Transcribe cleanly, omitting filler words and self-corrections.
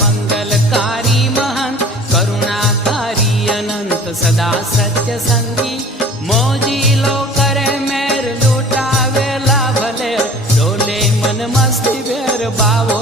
मंगलकारी महंत करुणाकारी अनंत सदा सत्य संगी मोजी लो करे मेर लुटावेला भले डोले मन मस्ती बेर बावो